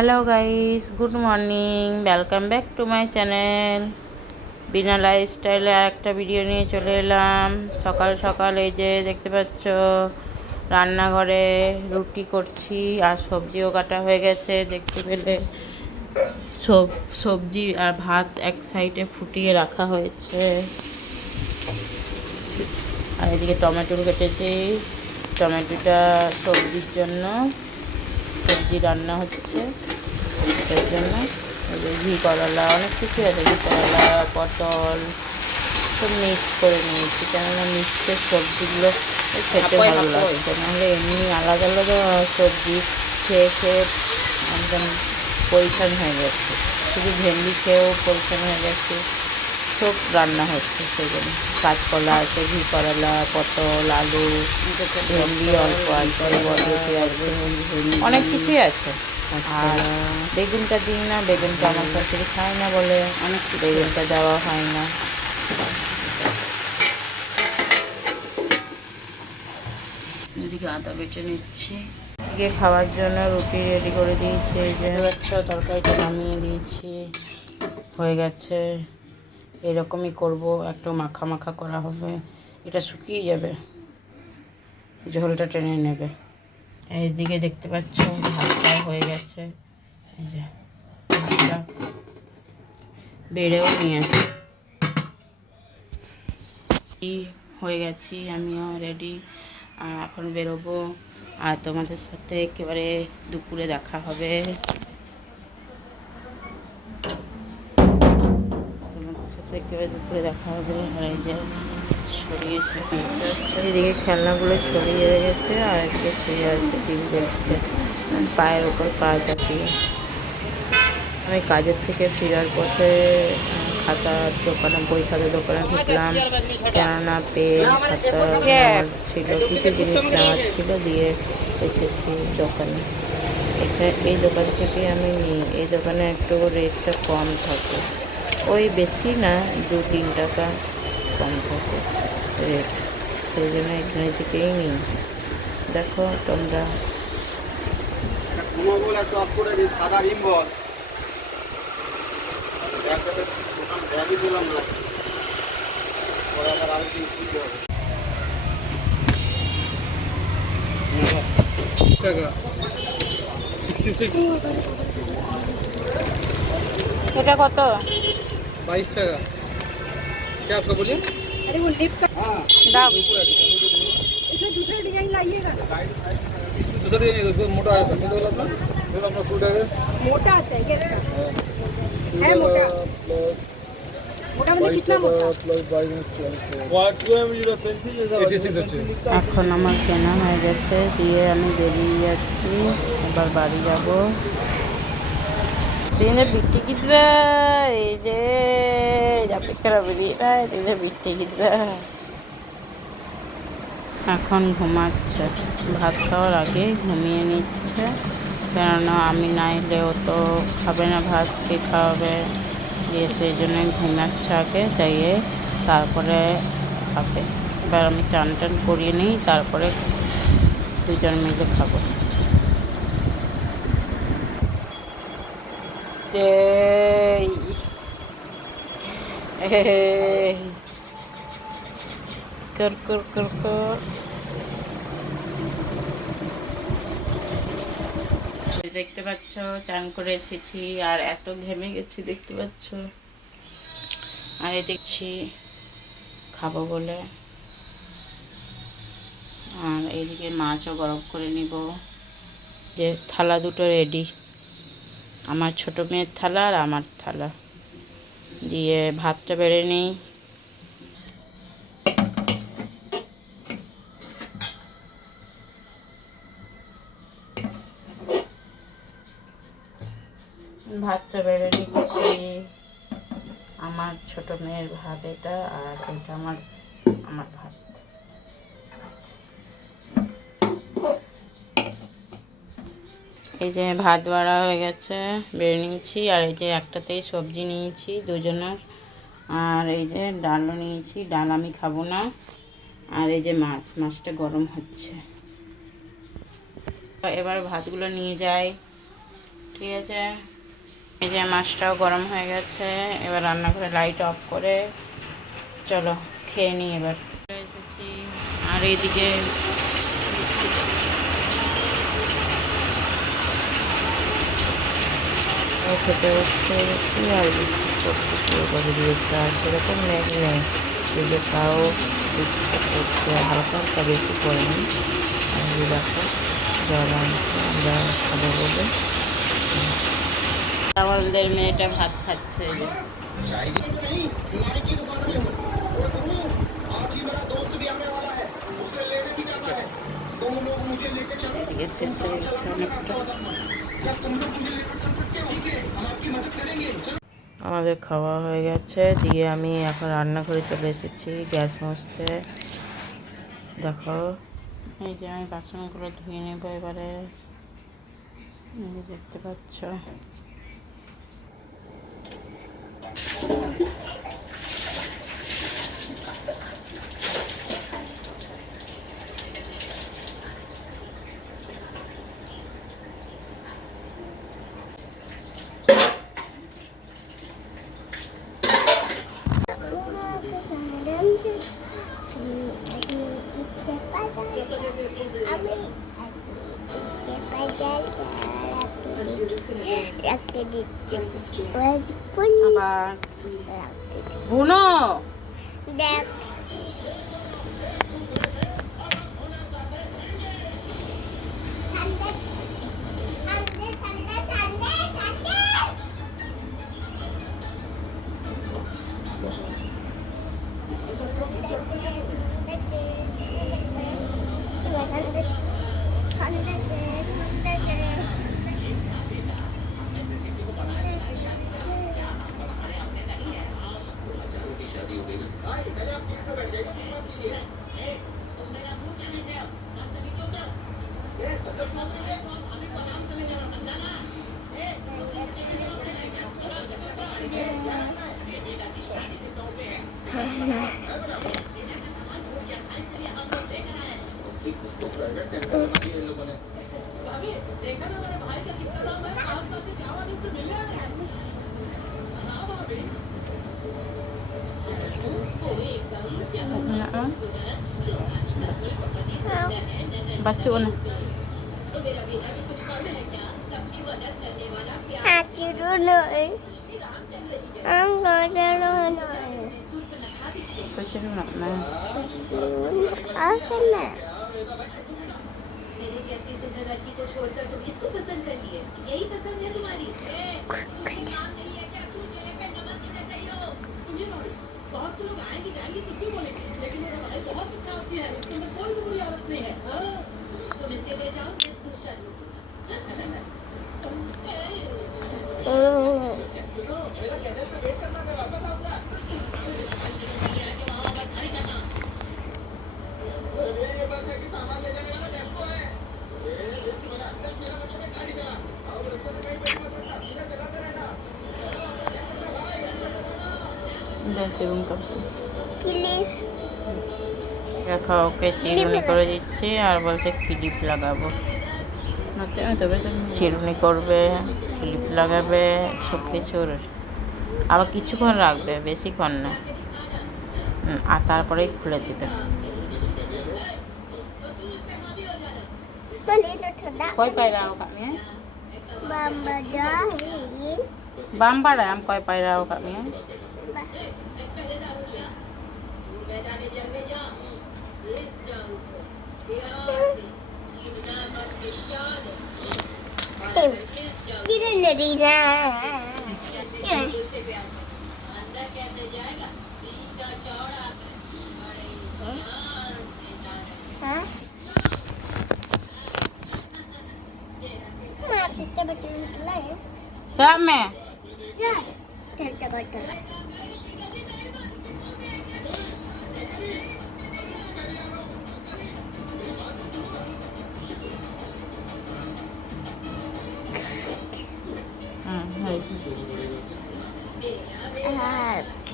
Hello guys, good morning, welcome back to my channel Bina লাইফস্টাইলে আর একটা ভিডিও নিয়ে চলে এলাম। সকাল সকাল এই যে দেখতে পাচ্ছ রান্নাঘরে রুটি করছি আর সবজিও কাটা হয়ে গেছে দেখতে পেলে। সবজি আর ভাত এক সাইডে ফুটিয়ে রাখা হয়েছে। আর এদিকে টমেটো কেটেছি, টমেটোটা সবজির জন্য, সবজি রান্না হচ্ছে এর জন্য। এই যে ঘি করলা, অনেক কিছু আছে, ঘি করলা, পটল সব মিক্স করে নিয়েছি, কেননা মিক্সের সবজিগুলো খেতে ভালো লাগছে, নাহলে এমনি আলাদা আলাদা সবজি খেয়ে খেয়ে একদম পরিচ্ছন্ন হয়ে যাচ্ছে। শুধু ভেন্ডি খেয়েও পরিচ্ছন্ন হয়ে যাচ্ছে, সব রান্না হচ্ছে সেই জন্য। কাঁচকলা আছে, ঘি করলা, পটল, আলু, ভেন্ডি অল্প আছে, বরবটি আছে, অনেক কিছুই আছে। আর বেগুনটা দিই না, বেগুনটা আমার শাশুড়ি খায় না বলে অনেক বেগুনটা দেওয়া হয় না। এদিকে আদা বেটে নিচ্ছি, এদিকে খাওয়ার জন্য রুটি রেডি করে দিয়েছি। এই যে তরকারিটা নামিয়ে দিয়েছি, হয়ে গেছে। এরকমই করব, একটু মাখা মাখা করা হবে, এটা শুকিয়ে যাবে, ঝোলটা টেনে নেবে। এইদিকে দেখতে পাচ্ছ ভাতটা হয়ে গেছে, এই যে ভাতটা বেড়েও নিয়েছি, হয়ে গেছি আমিও রেডি। আর এখন বেরোবো, আর তোমাদের সাথে একেবারে দুপুরে দেখা হবে। তোমাদের সাথে একেবারে দুপুরে দেখা হবে। আর এই যে ছড়িয়েছে, এদিকে খেলনাগুলো ছড়িয়ে গেছে, আর এদিকে শুয়ে আছে, টিভি দেখছে, পায়ের ওপর পা চাপিয়ে। আমি কাজের থেকে ফেরার পথে খাতার দোকানে, বই খাতার দোকানে ঢুকলাম, কেননা পেন খাতা নেওয়ার ছিল, কিছু জিনিস নেওয়ার ছিল, দিয়ে এসেছি দোকানে। এখানে এই দোকান থেকে আমি নিই, এই দোকানে একটু রেটটা কম থাকে, ওই বেশি না, 2-3 টাকা কম থাকে রেট, সেই জন্য এখানে থেকেই নিই। দেখো তোমরা। এটা কত? 22 টাকা। क्या आपका बोलिए? अरे वो लिप का দাও। इसमें दूसरा डिजाइन लाइएगा ना। इसमें दूसरा नहीं है, उसको मोटा आता है, तो अपना फिर अपना फूड है मोटा आता है क्या इसका? है मोटा। प्लस मोटा मतलब कितना मोटा? प्लस 86 আছে। এখন আমার কেনা হয়ে যাচ্ছে, দিয়ে আমি বেরিয়ে যাচ্ছি, এবার বাড়ি যাব। ট্রেনে বিটি গিদরা, এই যে অপেক্ষা বেরিয়ে যায়, ট্রেনে বিটি গিদরা এখন ঘুমাচ্ছে, ভাত খাওয়ার আগে ঘুমিয়ে নিচ্ছে, কেননা আমি না এলেও তো খাবে না ভাত, কে খাওয়াবে, দিয়ে সেই জন্য ঘুমাচ্ছে আগে, যাইয়ে তারপরে খাবে। এবার আমি চান টান করিয়ে নিই, তারপরে দুজন মিলে খাবো। কর কর কর কর। দেখতে পাচ্ছ চান করে এসেছি, আর এত ঘেমে গেছি দেখতে পাচ্ছ। আর এই দেখছি খাবো বলে, আর এইদিকে মাছও গরম করে নিব। যে থালা দুটো রেডি, আমার ছোট মেয়ের থালা আর আমার থালা, দিয়ে ভাতটা বেড়ে নিই। ভাতটা বেড়ে নিচ্ছি, আমার ছোট মেয়ের ভাত এটা, আর এটা আমার ভাত। এই যে ভাত বাড়া হয়ে গেছে, বেড়ে নিয়েছি, আর এই যে একটাতেই সবজি নিয়েছি দুজনের, আর এই যে ডালও নিয়েছি, ডাল আমি খাবো না, আর এই যে মাছটা গরম হচ্ছে। এবার ভাতগুলো নিয়ে যাই ঠিক আছে, এই যে মাছটাও গরম হয়ে গেছে। এবার রান্নাঘরে লাইট অফ করে চলো খেয়ে নিই। এবার এসেছি আর এইদিকে খেতে বসে গেছি আর বিস্কুট করতে শুরু করে দিয়েছে। আর সেরকম মেঘ নেই, কিন্তু তাও বিস্কুট করছে হালকা হালকা, বেশি করেনি। আর দেখো জল আনছে আমরা খাবো বলে। আমাদের মেয়েটা ভাত খাচ্ছে। শেষ হয়ে গেছে অনেকটা। আমাদের খাওয়া হয়ে গেছে, দিয়ে আমি এখন রান্নাঘরে চলে এসেছি গ্যাস মুছতে। দেখো এই যে আমি বাসনগুলো ধুয়ে নেব এবারে, দেখতে পাচ্ছ। বুনো দেখ बच्चों ने मेरे जैसी सुंदर लड़की को छोड़कर तुम इसको पसंद कर लिए, यही पसंद है तुम्हारी? नाम नहीं है क्या? तू चेहरे पे नमक छिड़क रही हो। सुनिए भाभी, बहुत से लोग आएंगे जाएंगे तो क्यों बोलेंगे, लेकिन मेरा भाई बहुत अच्छा आदमी है, उसके अंदर कोई भी बुरी आदत नहीं है। तुम इसे ले जाओ, मैं दूसरा लूं। मेरा कहने पे वेट करना, मैं वापस आऊंगा। ये बस है कि सामान ले जाने वाला टेम्पो है। ये लिस्ट बना, अंदर मेरा मतलब है गाड़ी चला। और रास्ते में कहीं बैठना थोड़ा, सीधा चलाते रहना। দেখো ওকে চিরুনি করে দিচ্ছি আর বলছে ক্লিপ লাগাবো। চিরুনি করবে, ক্লিপ লাগাবে, সব কিছুর। আবার কিছুক্ষণ রাখবে, বেশিক্ষণ না, আর তারপরেই খুলে দিবে। Koi pai rao kak Mia? Bamba dah am koi pai rao kak Mia? Tidak nerina. अंदर कैसे जाएगा? सीधा चौड़ा कर, बड़े ध्यान से जाना। Hah? Mak cerita betul-betul lah ya. Cakap Mia? Ya. Cerita betul.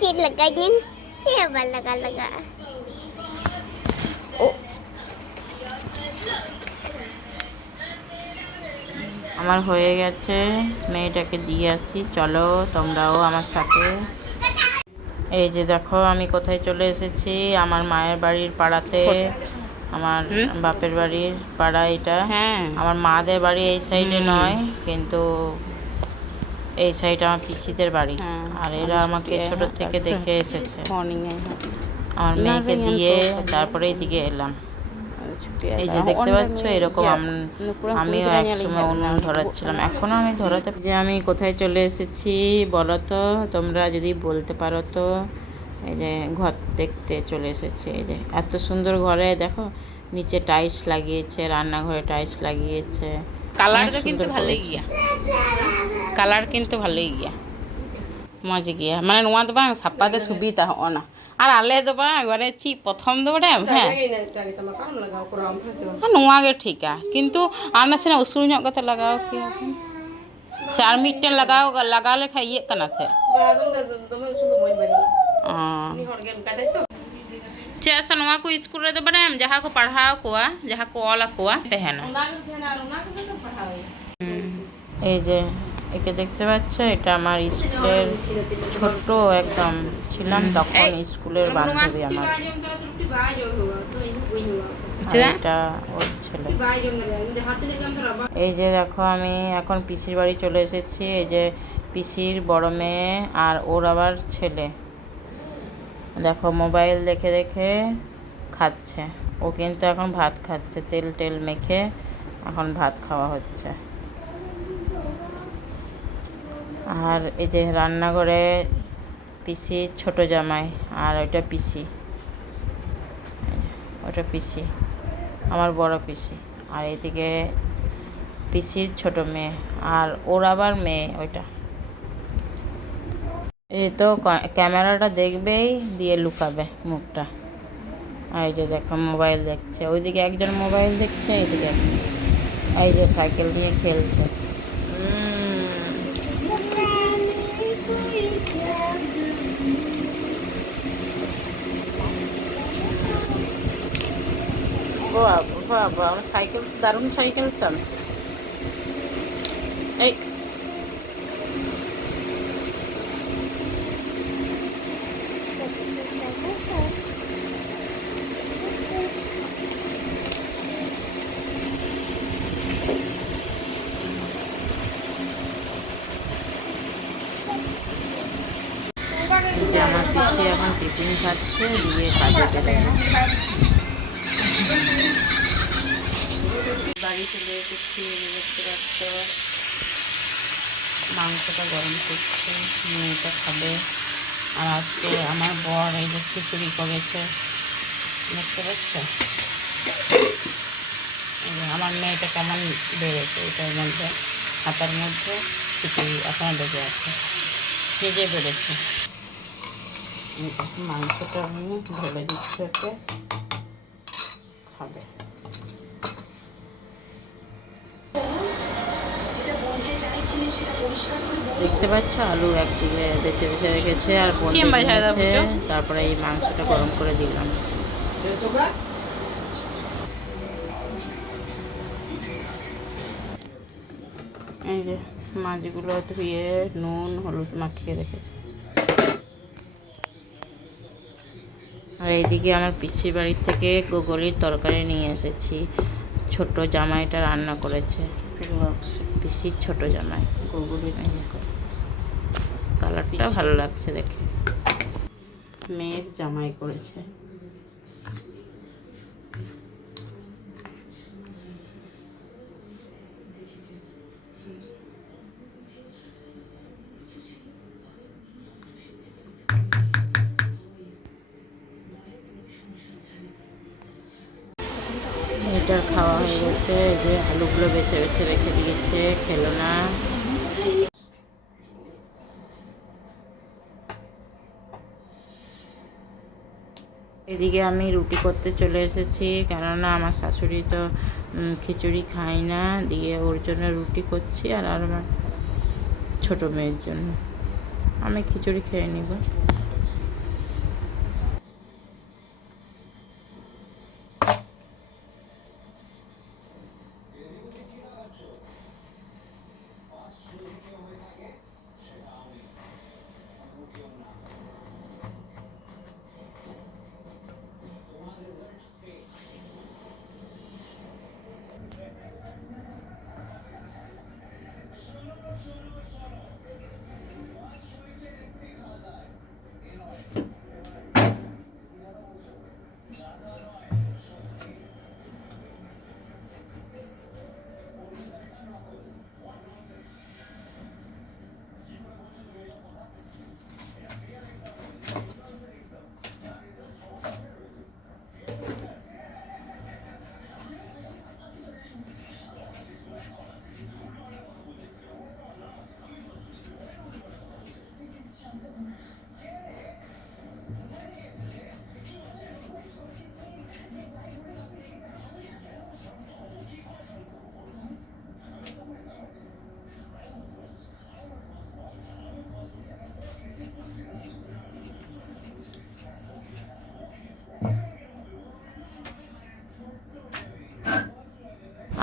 Cik leganya. Siapa lega-lega? Oh. আমার হয়ে গেছে, মেয়েটাকে দিয়ে আসছি, চলো তোমরাও আমার সাথে। এই যে দেখো আমি কোথায় চলে এসেছি, আমার মায়ের বাড়ির পাড়াতে। আমার বাপের বাড়ির পাড়া এটা। হ্যাঁ, আমার মাদের বাড়ি এই সাইডে নয়, কিন্তু এই সাইডে আমার পিসিদের বাড়ি। আর এরা আমাকে ছোট থেকে দেখে এসেছে। আমার মেয়েকে দিয়ে তারপরে এইদিকে এলাম। এই যে দেখতে পাচ্ছ, এরকম আমিও একসময় উনুন ধরাচ্ছিলাম, এখনো আমি ধরাতে। যে আমি কোথায় চলে এসেছি বলো তো তোমরা, যদি বলতে পারো তো। এই যে ঘর দেখতে চলে এসেছি। এই যে এত সুন্দর ঘরে দেখো, নিচে টাইলস লাগিয়েছে, রান্নাঘরে টাইলস লাগিয়েছে। কালারটা কিন্তু ভালোই গিয়া, কালার কিন্তু ভালোই গিয়া, মজ গিয়া। মানে নোয়া তো বাং সাপ্পাতে সুবিধা হনা। আর আলে তো বাং ঘরে চি প্রথম তো বটে। হ্যাঁ নোয়া গে ঠিকা, কিন্তু আর নাসেना उसूल ᱧᱚᱜ ᱠᱟᱛᱮ लगाओ কি এখন সে আর মিটটা লাগাও লাগালে খাই ইয়ে কানা থে ᱪᱮᱫᱟᱜ ᱥᱮ ᱱᱚᱣᱟ ᱠᱚ ᱤᱥᱠᱩᱞ ᱨᱮᱫᱚ ᱵᱟᱲᱟᱭᱟᱢ ᱡᱟᱦᱟᱸ ᱠᱚ ᱯᱟᱲᱦᱟᱣ ᱠᱚᱣᱟ, ᱡᱟᱦᱟᱸ ᱠᱚ ᱚᱞ ᱟᱠᱚᱣᱟ ᱛᱟᱦᱮᱱᱟ। এই যে একে দেখতে পাচ্ছ, এটা আমার স্কুলের ছোট একদম ছিলাম তখন স্কুলের বান্ধবী আমার। এটা ওর ছেলে। এই যে দেখো আমি এখন পিসির বাড়ি চলে এসেছি। এই যে পিসির বড় মেয়ে আর ওর আবার ছেলে। দেখো মোবাইল দেখে দেখে খাচ্ছে। ও কিন্তু এখন ভাত খাচ্ছে, তেল টেল মেখে এখন ভাত খাওয়া হচ্ছে। আর এই যে রান্নাঘরে পিসি ছোট জামাই, আর ওইটা পিসি, ওটা পিসি আমার বড় পিসি। আর এদিকে পিসির ছোট মেয়ে, আর ওর আবার মেয়ে ওইটা। এই তো ক্যামেরাটা দেখবেই দিয়ে লুকাবে মুখটা। আর এই যে দেখো মোবাইল দেখছে, ওইদিকে একজন মোবাইল দেখছে, এইদিকে এই যে সাইকেল নিয়ে খেলছে। বাবা বাবা, আমার সাইকেল দারুণ সাইকেল চাল। এই যে আমার পিসি এখন টিফিন খাচ্ছে, দিয়ে কাজে চলে বাড়ি চলে এসেছি। দেখতে পাচ্ছ মাংসটা গরম করছে, মেয়েটা খাবে। আর আজকে আমার বর এই যে খিচুড়ি করেছে, দেখতে পাচ্ছ। আমার মেয়েটা কেমন বেড়েছে, এটার মধ্যে হাতার মধ্যে খিচুড়ি এখনো লেগে আছে, ভেজে বেড়েছে। মাংসটা আমি ঢেলে দিচ্ছি, ওকে খাবে। দেখতে পাচ্ছ আলু একদিকে বেছে বেছে রেখেছে আর রেখেছে, তারপরে এই মাংসটা গরম করে দিলাম। এই যে মাছগুলো ধুয়ে নুন হলুদ মাখিয়ে রেখেছে। আর এইদিকে আমার পিসির বাড়ির থেকে গোগলির তরকারি নিয়ে এসেছি, ছোট জামাইটা রান্না করেছে, পিসির ছোট জামাই গোগলি। কালারটা ভালো লাগছে দেখে, মেয়ের জামাই করেছে। এটার খাওয়া হয়ে গেছে। এই যে আলুগুলো বেছে বেছে রেখে দিয়েছে, খেলো না। এদিকে আমি রুটি করতে চলে এসেছি, কেননা আমার শাশুড়ি তো খিচুড়ি খায় না, দিয়ে ওর জন্য রুটি করছি। আর আমার ছোট মেয়ের জন্য আমি খিচুড়ি খেয়ে নিব।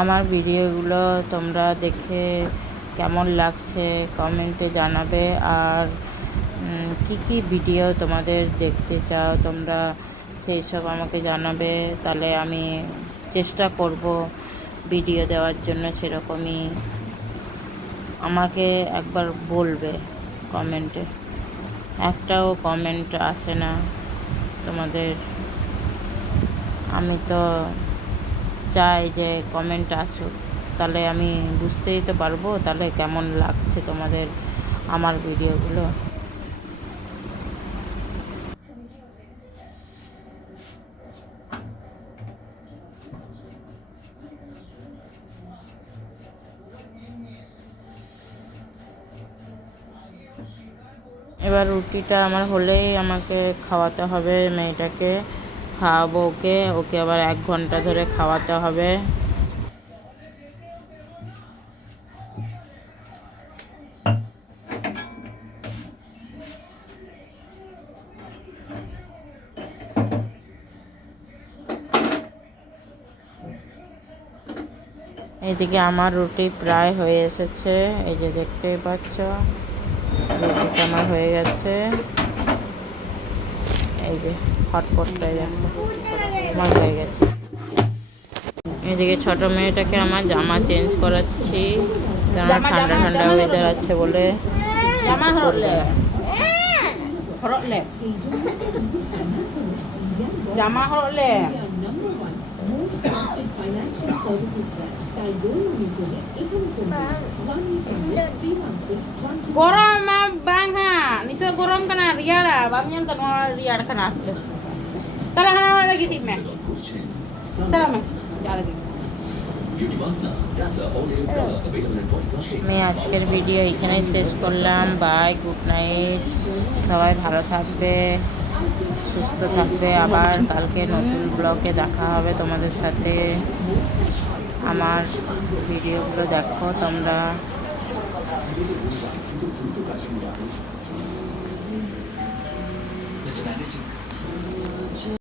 আমার ভিডিওগুলো তোমরা দেখে কেমন লাগছে কমেন্টে জানাবে। আর কি কি ভিডিও তোমাদের দেখতে চাও তোমরা সেই সব আমাকে জানাবে, তাহলে আমি চেষ্টা করব ভিডিও দেওয়ার জন্য। সেরকমই আমাকে একবার বলবে কমেন্টে। একটাও কমেন্ট আসে না তোমাদের। আমি তো চাই যে কমেন্ট আসুক, তাহলে আমি বুঝতেই তো পারবো তাহলে কেমন লাগছে তোমাদের আমার ভিডিওগুলো। এবার রুটিটা আমার হলেই আমাকে খাওয়াতে হবে মেয়েটাকে, খাওয়াবো ওকে। ওকে আবার 1 ঘন্টা ধরে খাওয়াতে হবে। এইদিকে আমার রুটি প্রায় হয়ে এসেছে, এই যে দেখতেই পাচ্ছ রুটিটা আমার হয়ে গেছে। এই যে ফটফটটাই দেখো আমার হয়ে গেছে। এদিকে ছোট মেয়েটাকে আমার জামা চেঞ্জ করাচ্ছি, কারণ ঠান্ডা ঠান্ডা ওয়েদার আছে বলে। জামা হরলে জামা হরলে গরম bang ha nito গরম kana riara bamian tan riara kana aste tara hana lagi tim me tara me jara di আমি আজকের ভিডিও এখানেই শেষ করলাম। Bye, good night. সবাই ভালো থাকবে, সুস্থ থাকবে। আবার কালকে নতুন ব্লগে দেখা হবে তোমাদের সাথে। আমার ভিডিওগুলো দেখো তোমরা।